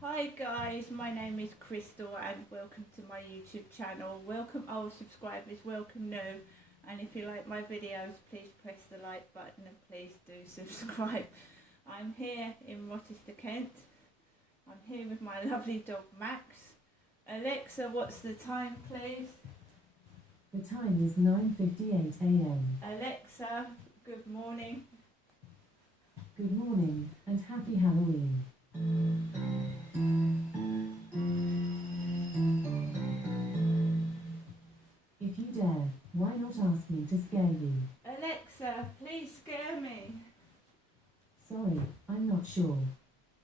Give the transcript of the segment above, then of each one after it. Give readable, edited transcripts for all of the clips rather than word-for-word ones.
Hi guys, my name is Crystal and welcome to my YouTube channel. Welcome old subscribers, welcome new, and if you like my videos please press the like button and please do subscribe. I'm here in Rochester, Kent. I'm here with my lovely dog Max. Alexa, what's the time please? The time is 9:58 a.m. Alexa, good morning. Good morning and happy Halloween. If you dare, why not ask me to scare you? Alexa, please scare me. Sorry, I'm not sure.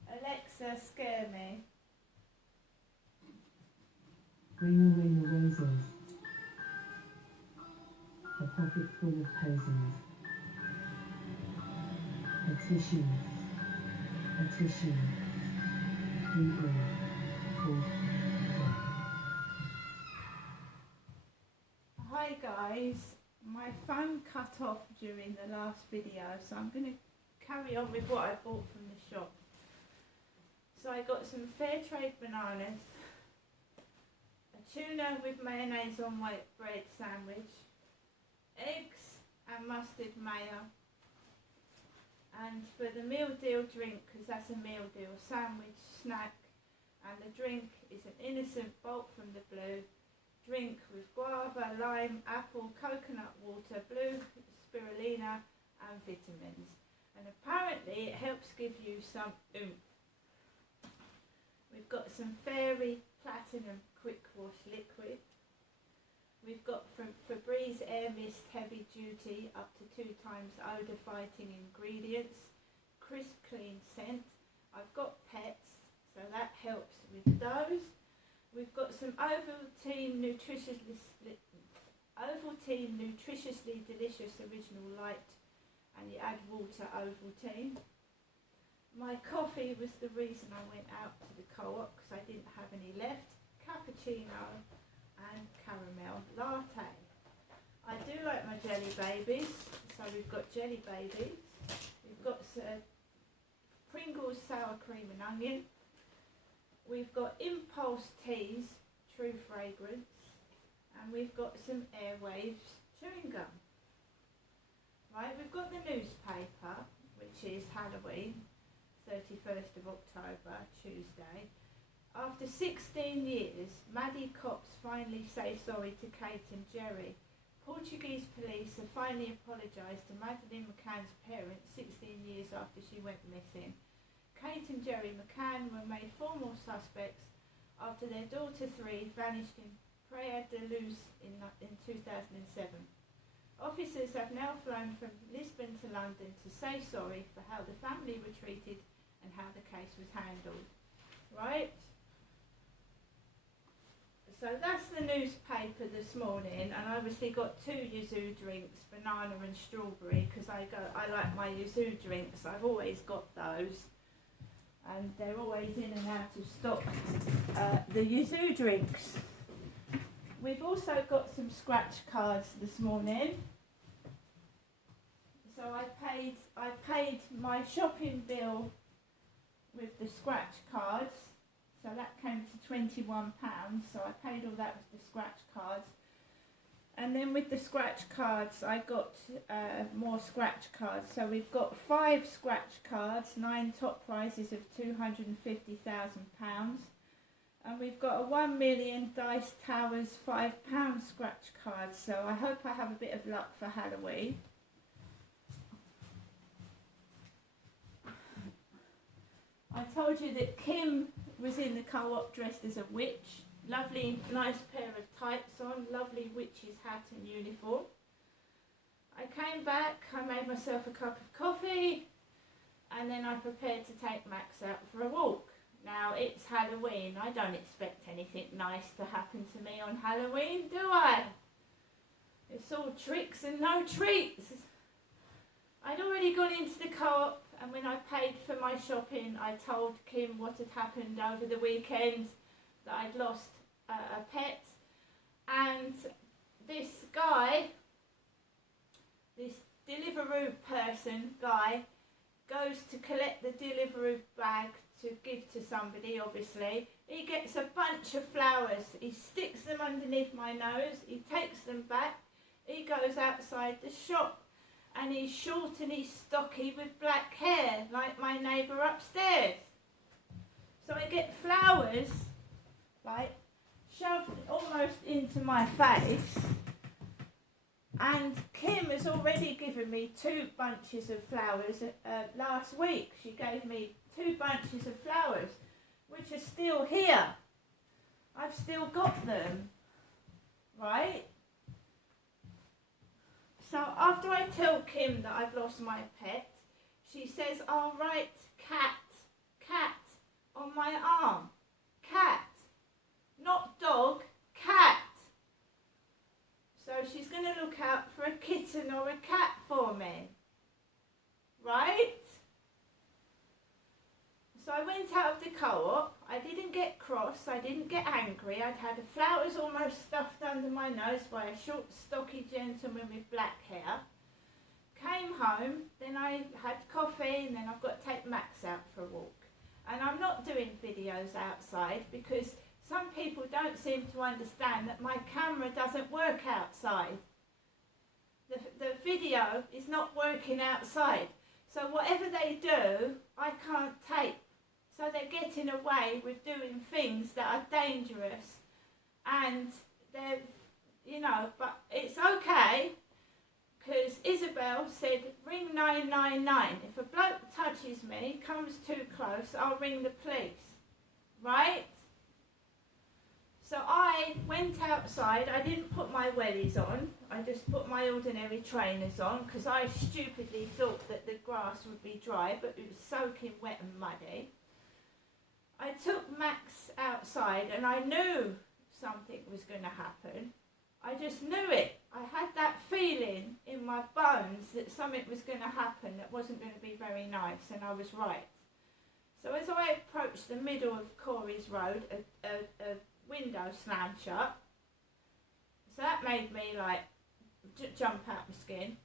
Alexa, scare me. Ring the roses. A pocket full of posies. A tissue. Completely. Hi guys, my phone cut off during the last video, so I'm going to carry on with what I bought from the shop. So I got some fair trade bananas, a tuna with mayonnaise on white bread sandwich, eggs and mustard mayo, and for the meal deal drink, because that's a meal deal, sandwich, snack, and the drink is an innocent bolt from the blue drink with guava, lime, apple, coconut water, blue spirulina and vitamins, and apparently it helps give you some oomph. We've got some Fairy Platinum Quick Wash Liquid. We've got from Febreze Air Mist Heavy Duty up to 2 times odour fighting ingredients, crisp clean scent. I've got pets, so that helps with those. We've got some Ovaltine Nutritiously Delicious Original Light, and you add water Ovaltine. My coffee was the reason I went out to the co-op because I didn't have any left. Cappuccino and caramel latte. I do like my jelly babies, so we've got jelly babies. We've got Pringles sour cream and onion. We've got Impulse Teas, True Fragrance, and we've got some Airwaves chewing gum. Right, we've got the newspaper, which is Halloween, 31st of October, Tuesday. After 16 years, Maddie cops finally say sorry to Kate and Jerry. Portuguese police have finally apologised to Madeleine McCann's parents 16 years after she went missing. Kate and Jerry McCann were made formal suspects after their daughter 3 vanished in Praia de Luz in 2007. Officers have now flown from Lisbon to London to say sorry for how the family were treated and how the case was handled. Right? So that's the newspaper this morning, and I obviously got 2 yuzu drinks, banana and strawberry, because I like my yuzu drinks. I've always got those. And they're always in and out of stock, the yuzu drinks. We've also got some scratch cards this morning. So I paid my shopping bill with the scratch cards. So that came to £21. So I paid all that with the scratch cards. And then with the scratch cards, I got more scratch cards. So we've got 5 scratch cards, 9 top prizes of £250,000. And we've got a 1 million Dice Towers £5 scratch card. So I hope I have a bit of luck for Halloween. I told you that Kim was in the co-op dressed as a witch. Lovely, nice pair of tights on, lovely witch's hat and uniform. I came back, I made myself a cup of coffee, and then I prepared to take Max out for a walk. Now, it's Halloween, I don't expect anything nice to happen to me on Halloween, do I? It's all tricks and no treats. I'd already gone into the co-op, and when I paid for my shopping, I told Kim what had happened over the weekend, that I'd lost a pet, and this guy, this Deliveroo person guy, goes to collect the Deliveroo bag to give to somebody, obviously, he gets a bunch of flowers. He sticks them underneath my nose. He takes them back. He goes outside the shop. And he's short and he's stocky with black hair, like my neighbour upstairs. So I get flowers, like, shoved almost into my face. And Kim has already given me 2 bunches of flowers last week. She gave me 2 bunches of flowers, which are still here. I've still got them, right? So after I tell Kim that I've lost my pet, she says, I'll write cat on my arm. Cat. Not dog, cat. So she's going to look out for a kitten or a cat for me. Right? So I went out of the co-op. I didn't get cross. I didn't get angry. I'd had the flowers almost stuffed under my nose by a short, stocky gentleman with black hair. Came home. Then I had coffee, and then I've got to take Max out for a walk. And I'm not doing videos outside because some people don't seem to understand that my camera doesn't work outside. The video is not working outside. So whatever they do, I can't tape. So they're getting away with doing things that are dangerous. And they're, you know, but it's okay. Because Isabel said, ring 999. If a bloke touches me, comes too close, I'll ring the police. Right? So I went outside. I didn't put my wellies on. I just put my ordinary trainers on because I stupidly thought that the grass would be dry, but it was soaking wet and muddy. I took Max outside and I knew something was going to happen. I just knew it. I had that feeling in my bones that something was going to happen that wasn't going to be very nice, and I was right. So as I approached the middle of Corey's Road, a window slammed shut. So that made me like jump out my skin.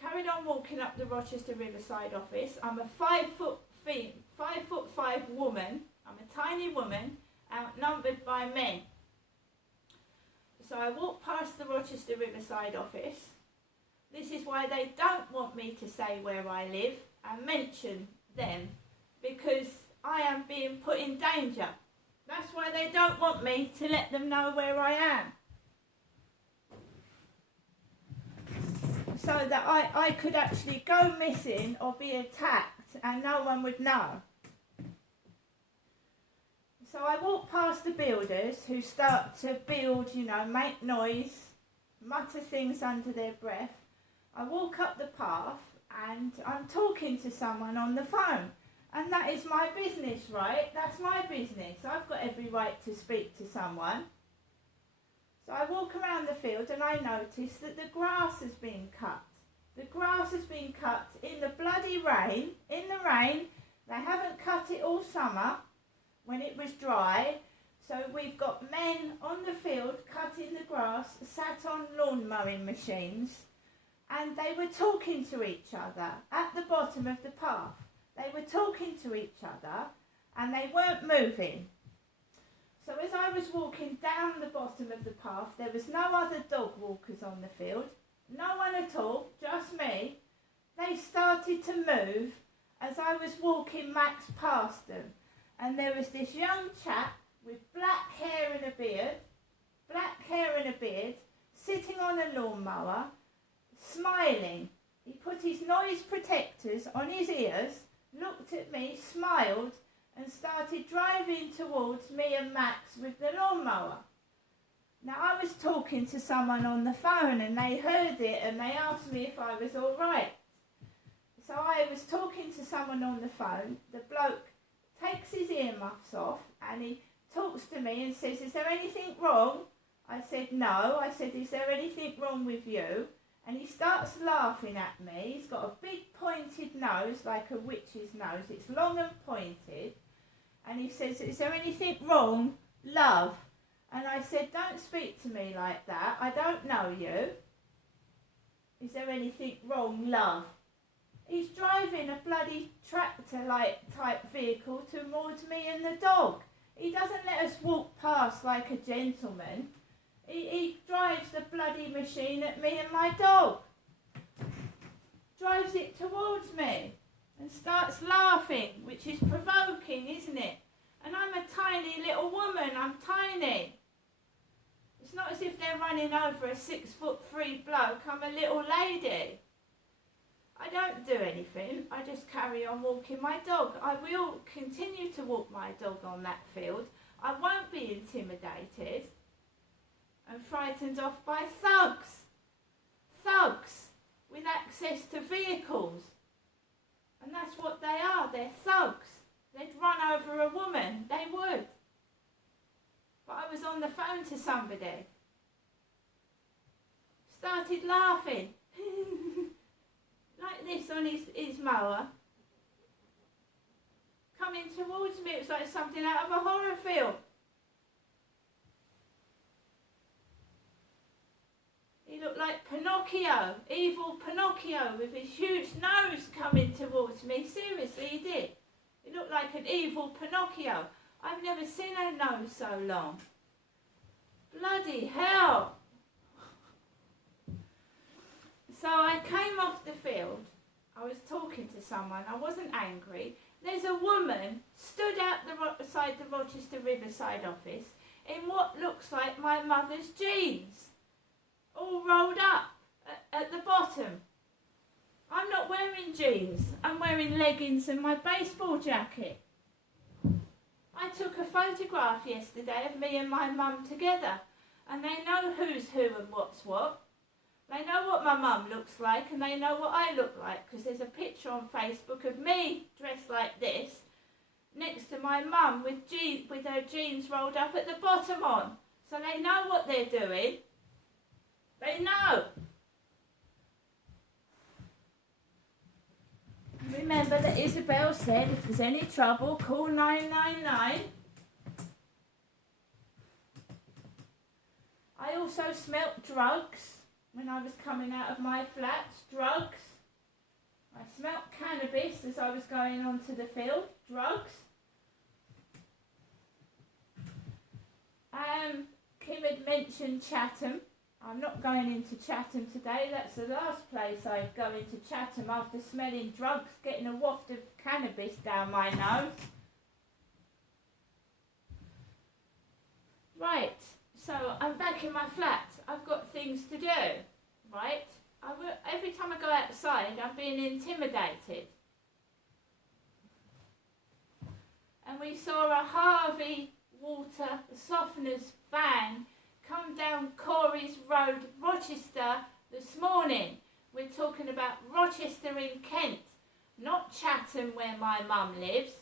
Carried on walking up the Rochester Riverside office. I'm a 5'5" woman. I'm a tiny woman, outnumbered by men. So I walked past the Rochester Riverside office. This is why they don't want me to say where I live and mention them, because I am being put in danger. That's why they don't want me to let them know where I am. So that I could actually go missing or be attacked and no one would know. So I walk past the builders who start to build, you know, make noise, mutter things under their breath. I walk up the path and I'm talking to someone on the phone. And that is my business, right? That's my business. I've got every right to speak to someone. So I walk around the field and I notice that the grass has been cut. The grass has been cut in the bloody rain. In the rain, they haven't cut it all summer when it was dry. So we've got men on the field cutting the grass, sat on lawn mowing machines, and they were talking to each other at the bottom of the path. They were talking to each other and they weren't moving. So as I was walking down the bottom of the path, there was no other dog walkers on the field, no one at all, just me. They started to move as I was walking Max past them. And there was this young chap with black hair and a beard, sitting on a lawnmower, smiling. He put his noise protectors on his ears, looked at me, smiled, and started driving towards me and Max with the lawnmower. Now I was talking to someone on the phone and they heard it and they asked me if I was all right. So I was talking to someone on the phone. The bloke takes his earmuffs off and he talks to me and says, "Is there anything wrong?" I said, "No." I said, "Is there anything wrong with you?" And he starts laughing at me. He's got a big pointed nose, like a witch's nose. It's long and pointed. And he says, "Is there anything wrong, love?" And I said, "Don't speak to me like that. I don't know you. Is there anything wrong, love?" He's driving a bloody tractor-like type vehicle towards me and the dog. He doesn't let us walk past like a gentleman. He drives the bloody machine at me and my dog. Drives it towards me and starts laughing, which is provoking, isn't it? And I'm a tiny little woman, I'm tiny. It's not as if they're running over a 6'3" bloke, I'm a little lady. I don't do anything, I just carry on walking my dog. I will continue to walk my dog on that field. I won't be intimidated and frightened off by thugs. Thugs with access to vehicles. And that's what they are, they're thugs. They'd run over a woman, they would. But I was on the phone to somebody. Started laughing. Like this on his mower. Coming towards me, it was like something out of a horror film. He looked like Pinocchio, evil Pinocchio with his huge nose coming towards me. Seriously, he did. He looked like an evil Pinocchio. I've never seen a nose so long. Bloody hell. So I came off the field. I was talking to someone. I wasn't angry. There's a woman stood outside the Rochester Riverside office in what looks like my mother's jeans, all rolled up at the bottom. I'm not wearing jeans. I'm wearing leggings and my baseball jacket. I took a photograph yesterday of me and my mum together, and they know who's who and what's what. They know what my mum looks like and they know what I look like, because there's a picture on Facebook of me dressed like this next to my mum with her jeans rolled up at the bottom on. So they know what they're doing. They know. Remember that Isabel said if there's any trouble, call 999. I also smelt drugs when I was coming out of my flat. Drugs. I smelt cannabis as I was going onto the field. Drugs. Kim had mentioned Chatham. I'm not going into Chatham today. That's the last place I'd go into Chatham after smelling drugs, getting a waft of cannabis down my nose. Right, so I'm back in my flat. I've got things to do, right? Every time I go outside, I'm being intimidated. And we saw a Harvey water softeners van come down Corey's Road, Rochester, this morning. We're talking about Rochester in Kent, not Chatham where my mum lives.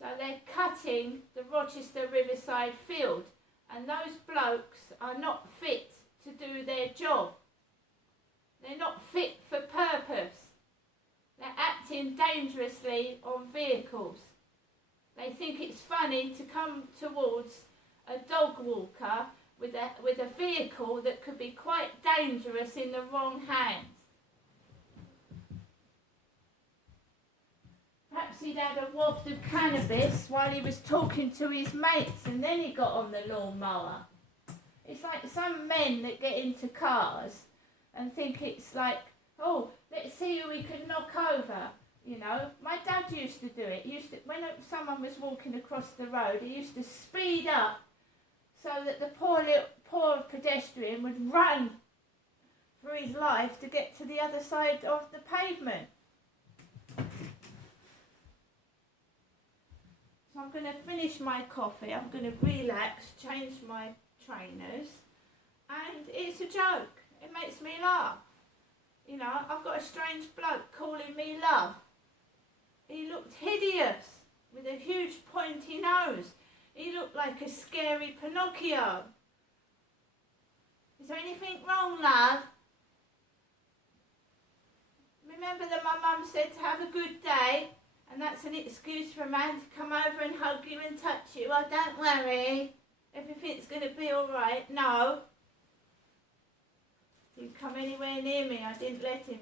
So they're cutting the Rochester Riverside field, and those blokes are not fit to do their job. They're not fit for purpose. They're acting dangerously on vehicles. They think it's funny to come towards a dog walker with a vehicle that could be quite dangerous in the wrong hands. Perhaps he'd had a waft of cannabis while he was talking to his mates and then he got on the lawnmower. It's like some men that get into cars and think it's like, oh, let's see who we can knock over. You know, my dad used to do it. When someone was walking across the road, he used to speed up so that the poor pedestrian would run for his life to get to the other side of the pavement. So I'm going to finish my coffee. I'm going to relax, change my trainers, and it's a joke. It makes me laugh. You know, I've got a strange bloke calling me love. He looked hideous with a huge pointy nose. He looked like a scary Pinocchio. Is there anything wrong, love? Remember that my mum said to have a good day, and that's an excuse for a man to come over and hug you and touch you. Oh, don't worry. Everything's going to be all right. No. He'd come anywhere near me. I didn't let him.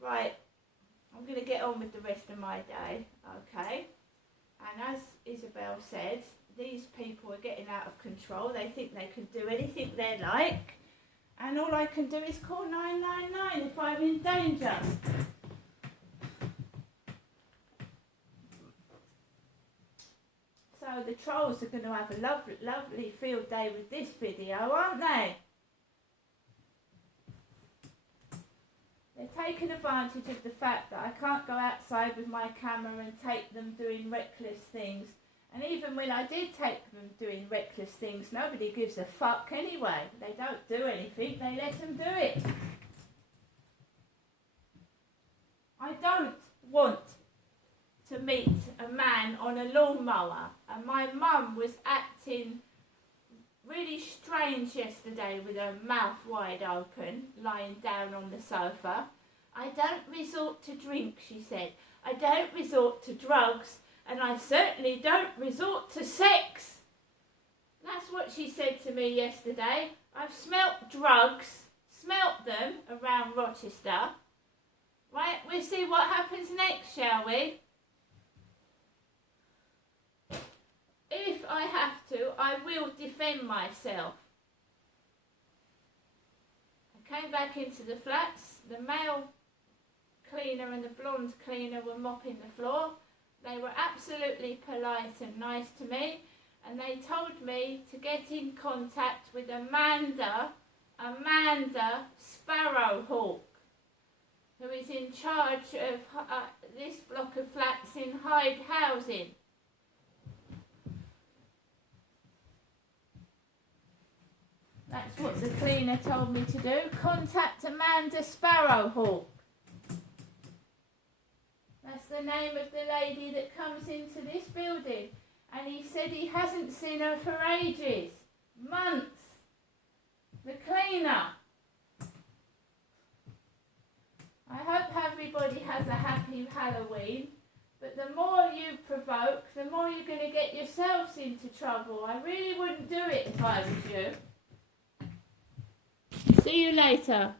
Right, I'm going to get on with the rest of my day, okay? And as Isabel said, these people are getting out of control. They think they can do anything they like. And all I can do is call 999 if I'm in danger. So the trolls are going to have a lovely field day with this video, aren't they? They're taking advantage of the fact that I can't go outside with my camera and take them doing reckless things. And even when I did take them doing reckless things, nobody gives a fuck anyway. They don't do anything, they let them do it. I don't want to meet a man on a lawnmower, and my mum was acting really strange yesterday with her mouth wide open, lying down on the sofa. I don't resort to drink, she said. I don't resort to drugs, and I certainly don't resort to sex. That's what she said to me yesterday. I've smelt drugs, smelt them around Rochester. Right, we'll see what happens next, shall we? If I have to, I will defend myself. I came back into the flats. The male cleaner and the blonde cleaner were mopping the floor. They were absolutely polite and nice to me, and they told me to get in contact with Amanda Sparrowhawk, who is in charge of this block of flats in Hyde Housing. That's what the cleaner told me to do. Contact Amanda Sparrowhawk. That's the name of the lady that comes into this building. And he said he hasn't seen her for ages. Months. The cleaner. I hope everybody has a happy Halloween. But the more you provoke, the more you're going to get yourselves into trouble. I really wouldn't do it if I was you. See you later.